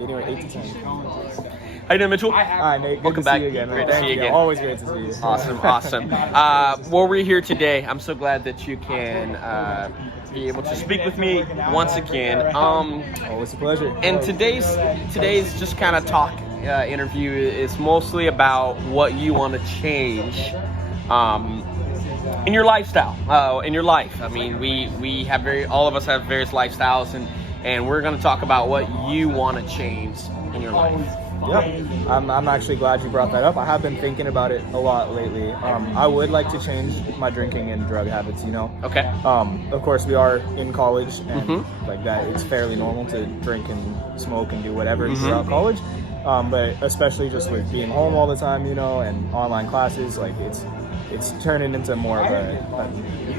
Anyway, 8 to 10. How you doing, Mitchell? Hi, Nate. Good Welcome to back. see you again. Great to Thank see you you. again. Always great to see you. Awesome. Well, we're here today. I'm so glad that you can be able to speak with me once again. Always a pleasure. And today's just kind of talk interview is mostly about what you want to change in your lifestyle, in your life. I mean, we have all of us have various lifestyles, and we're going to talk about what you want to change in your life. Yep. I'm actually glad you brought that up. I have been thinking about it a lot lately. I would like to change my drinking and drug habits, you know. Okay. Of course, we are in college, and like that, it's fairly normal to drink and smoke and do whatever throughout college. But especially just with being home all the time, you know, and online classes, like it's turning into more of a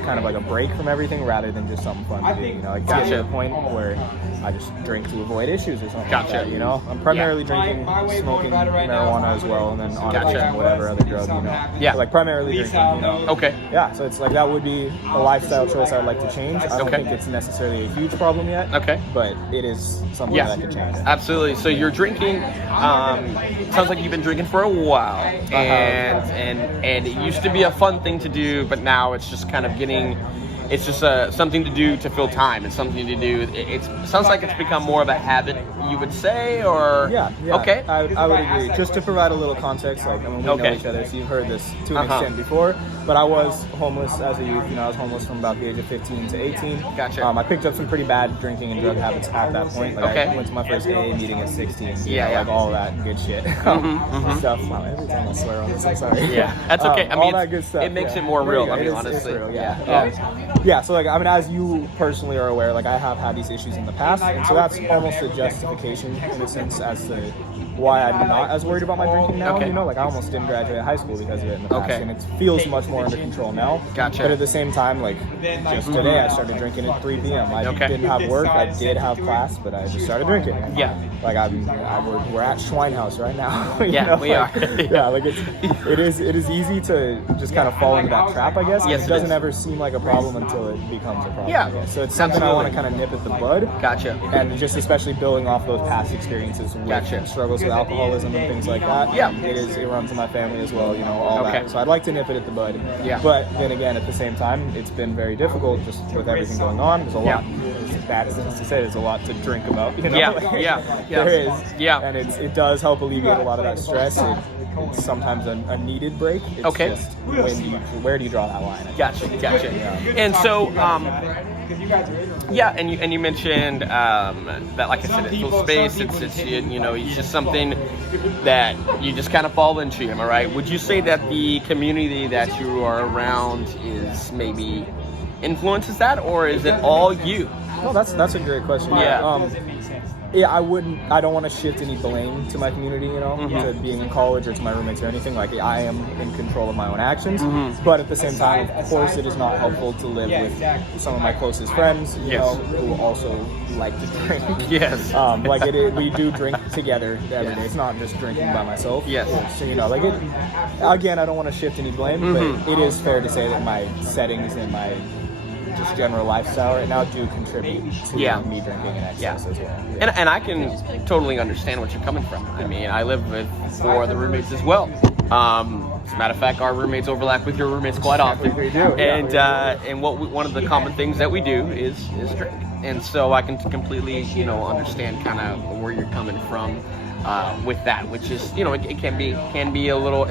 kind of like a break from everything rather than just something fun to do, you know. Like getting to the point where I just drink to avoid issues or something like that, you know. I'm primarily drinking, smoking marijuana as well, and then on whatever other drug, you know. Yeah. But like primarily drinking, you know. Okay. Yeah, so it's like that would be a lifestyle choice I'd like to change. I don't think it's necessarily a huge problem yet. Okay. But it is something that I could change. Absolutely. So you're drinking. Sounds like you've been drinking for a while, and it used to be a fun thing to do, but now it's just kind of getting. It's just something to do to fill time. It's something to do. It sounds like it's become more of a habit, you would say, or yeah. Okay. I would agree. Just to provide a little context, like I mean, we know each other, so you've heard this to an extent before. But I was homeless as a youth. You know, I was homeless from about the age of 15 to 18. Gotcha. I picked up some pretty bad drinking and drug habits at that point. Like I went to my first AA meeting at 16. Like all that good shit. Stuff. Wow, every time I swear on this, I'm sorry. Yeah, that's okay. I mean, all that good stuff. It makes it more real. I mean, It's honestly. real, yeah, so like, I mean, as you personally are aware, like I have had these issues in the past, and so that's almost a justification in a sense as to why I'm not as worried about my drinking now. You know, like I almost didn't graduate high school because of it in the past, and it feels much more under control now. Gotcha. But at the same time, like just today, I started drinking at 3 p.m. I didn't have work, I did have class, but I just started drinking. Like we're at Schweinhaus right now. Yeah, know? we are. Yeah, like it is easy to just kind of fall into that trap, I guess. Yes, it doesn't ever seem like a problem until it becomes a problem. Yeah. I guess. So it's something I want to kind of nip at the bud. Gotcha. And just especially building off those past experiences with struggles with alcoholism and things like that. Yeah. It runs in my family as well, you know, all that. So I'd like to nip it at the bud. Yeah. But then again, at the same time, it's been very difficult just with everything going on. There's a lot, as bad as it is to say, there's a lot to drink about. You know? There is. Yeah. And it does help alleviate a lot of that stress. It's sometimes a needed break. It's just where do you draw that line? Gotcha. And so, and you mentioned that, like I said, it's little space. It's you know, it's just something that you just kind of fall into. Am I right? Would you say that the community that you are around is maybe influences that, or is it all you? Well, that's a great question. I don't want to shift any blame to my community, you know, to being in college or to my roommates or anything. Like, I am in control of my own actions. But at the same time, of course, it is not helpful to live with some of my closest friends, you know, who also like to drink. We do drink together every day. It's not just drinking by myself. So, you know, again, I don't want to shift any blame, but it is fair to say that my settings and my just general lifestyle right now do contribute to me drinking and excess as well. And I can totally understand what you're coming from. I mean, I live with 4 other roommates as well. As a matter of fact, our roommates overlap with your roommates quite often. We do. And one of the common things that we do is drink. And so I can completely, you know, understand kind of where you're coming from. With that, which is, you know, it can be a little.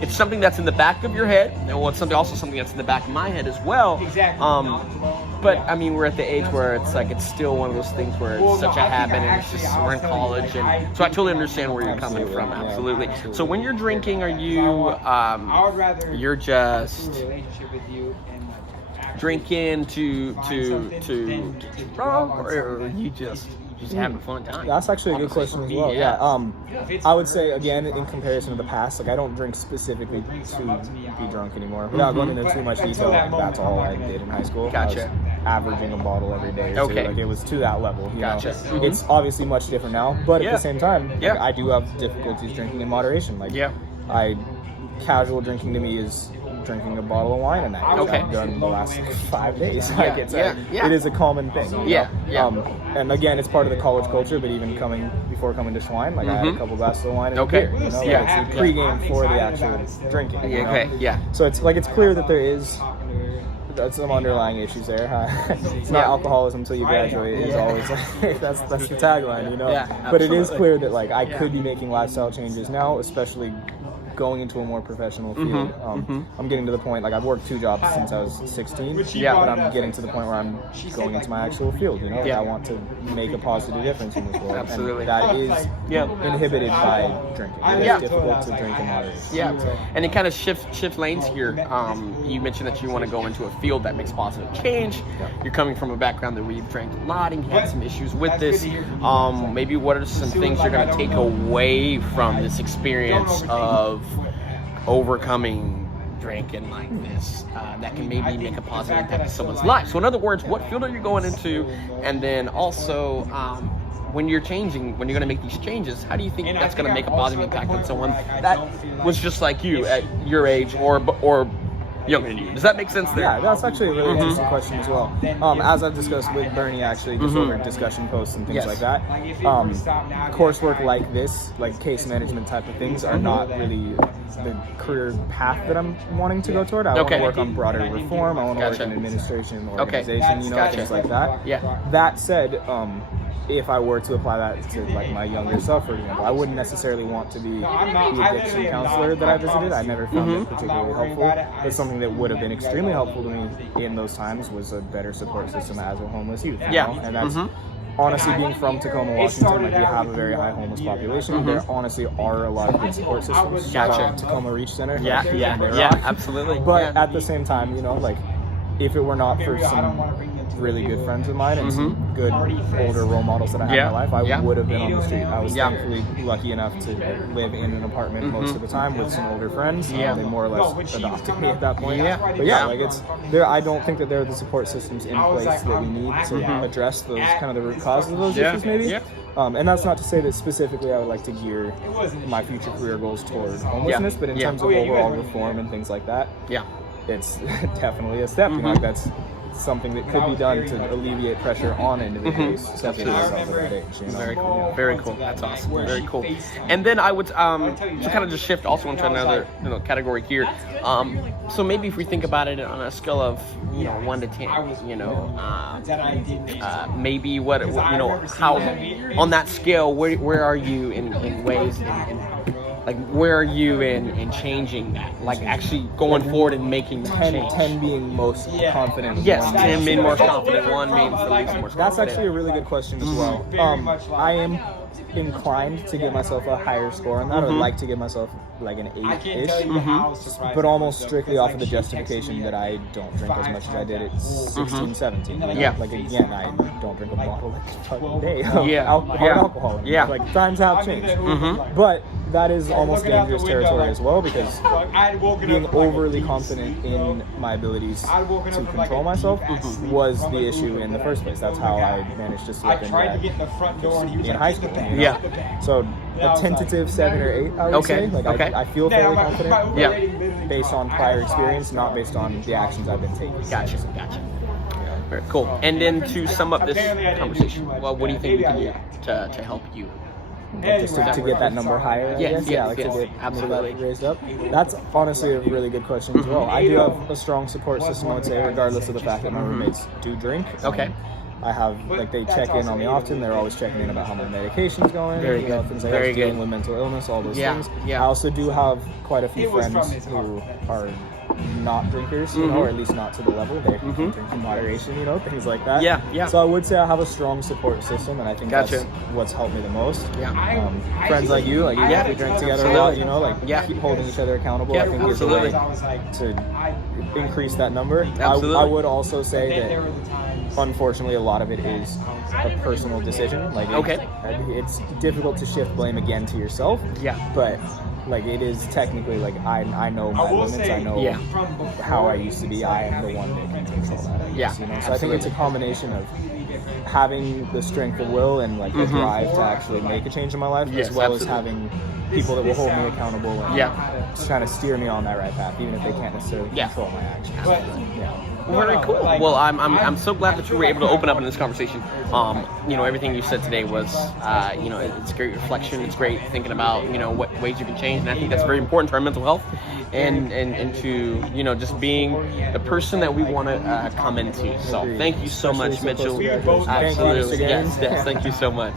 It's something that's in the back of your head, and it's something that's in the back of my head as well. But I mean, we're at the age where it's like it's still one of those things where it's such a habit, and it's just we're in college, and so I totally understand where you're coming from. Absolutely. So when you're drinking, are you you're just drinking to or are you just having a fun time? That's actually a good question as well. I would say, again, in comparison to the past, like I don't drink specifically to be drunk anymore. Without going into too much detail, like, that's all I did in high school. I was averaging a bottle every day or two. Like it was to that level. You know? It's obviously much different now, but at the same time, like, I do have difficulties drinking in moderation. Like casual drinking to me is drinking a bottle of wine a night. Okay. I've done the last 5 days. Yeah, Like yeah. it is a common thing. You Yeah, know? yeah. And again, it's part of the college culture. But even before coming to Schwein, like I had a couple glasses of wine and Okay. a beer. You know, Yeah. like it's the pregame for the actual drinking. You know? Okay, yeah. So it's clear that there is. That's some underlying issues there. It's not alcoholism until you graduate. It's always like, that's the tagline, you know. Yeah, but it is absolutely. clear that like I could be making lifestyle changes now, especially going into a more professional field. I'm getting to the point, like I've worked 2 jobs since I was 16. Yeah. But I'm getting to the point where I'm going into my actual field. You know, Like, Yeah. I want to make a positive difference in this world, Absolutely. and that is Yeah. inhibited by drinking. It's Yeah. difficult to drink in moderation. Yeah, and it kind of shift lanes here. You mentioned that you want to go into a field that makes positive change. You're coming from a background where you've drank a lot and you had some issues with this. Maybe what are some things you're going to take away from this experience of overcoming drinking like this that can maybe make a positive impact in someone's life? So in other words, what field are you going into? And then also, when you're going to make these changes, how do you think that's going to make a positive impact on someone that was just like you at your age or younger than you? Does that make sense there? Yeah, that's actually a really interesting question as well. As I've discussed with Bernie, actually, just over discussion posts and things Yes. like that, coursework like this, like case management type of things, are not really the career path that I'm wanting to go toward. I want Okay. to work on broader reform. I want to Gotcha. work in administration, Okay. organization, you know, Gotcha. things like that. Yeah. That said, if I were to apply that to like my younger self, for example, I wouldn't necessarily want to be the addiction counselor that I visited. I never found it particularly helpful. But something that would have been extremely helpful to me in those times was a better support system as a homeless youth. you Yeah. know? And that's honestly, being from Tacoma, Washington, like we have a very high homeless population. There honestly are a lot of good support systems. Shout Gotcha. out Tacoma Reach Center. Yeah, Like, yeah, they yeah, rock. absolutely. But Yeah. at the same time, you know, like if it were not for some really good friends of mine and some good older role models that I had Yeah, in my life, I yeah. would have been on the street. I was Yeah. thankfully lucky enough to live in an apartment most of the time with some older friends. Yeah. They more or less adopted me at that point. Yeah. But yeah, like it's there. I don't think that there are the support systems in place that we need to address those kind of the root causes of those Yeah. issues, maybe. Yeah. And that's not to say that specifically I would like to gear my future career goals toward homelessness, but in terms of overall reform and things like that, Yeah. it's definitely a step. You know, like that's something that could be done to alleviate pressure on individuals such as myself at that age. You know? Very cool. Very cool. That's awesome. Very cool. And then I would to kind of just shift also into another category here. So maybe if we think about it on a scale of 1 to 10, maybe what how on that scale where are you in ways like where are you in changing that, like actually going forward and making that 10 change? being most confident. Yes, one 10 being more confident, 1 means the least more confident. That's actually a really good question as well. I am inclined to give myself a higher score on that. I would like to give myself like an 8-ish, but almost strictly off of the justification that I don't drink as much as I did at 16, 17. you know? Yeah. Like again, I don't drink a bottle a day of Yeah. alcohol. Yeah. Like times have changed. But that is almost dangerous territory as well, because being overly confident in my abilities to control myself was the issue in the first place. That's how I managed to slip into that in high school. you know? Yeah. So a tentative 7 or 8, I would Okay, say. Like okay. I feel fairly confident. Yeah. Based on prior experience, not based on the actions I've been taking. Gotcha. Very cool. And then to sum up this conversation, well, what do you think we can do to help you? Just to get that number higher, I Yes, guess. yes, Like yes, to get absolutely. that raised up. That's honestly a really good question as well. I do have a strong support system, I would say, regardless of the fact that my roommates do drink. Okay. I have, like, they check in on me often. They're always checking in about how my medication's going. Very you know, good. things like Very that, dealing good. with mental illness, all those Yeah, things. yeah. I also do have quite a few friends who are not drinkers, you know, or at least not to the level. They drink in moderation, you know, things like that. Yeah, yeah. So I would say I have a strong support system, and I think Gotcha. that's what's helped me the most. Yeah. Friends like you, like Yeah. we drink together a lot, Absolutely. you know, like Yeah. keep holding each other accountable. Yeah, I think absolutely. is a way to increase that number. Absolutely. I would also say that unfortunately a lot of it is a personal decision. Like it's difficult to shift blame again to yourself. Yeah. But like it is technically like I know my limits. I know Yeah. how I used to be. I am the one that can control that. I guess, Yeah, you know? So I think it's a combination of having the strength of will and like the drive to actually make a change in my life, Yes, as well absolutely. as having people that will hold me accountable and Yeah. just kind of steer me on that right path, even if they can't necessarily Yeah. control my actions. Yeah. Very cool. Well, I'm so glad that you were able to open up in this conversation. You know, everything you said today was, you know, it's great reflection. It's great thinking about, you know, what ways you can change, and I think that's very important to our mental health, and to, you know, just being the person that we want to come into. So thank you so much, Especially so Mitchell. close to graduation. Thank you Absolutely. again. Yes, thank you so much.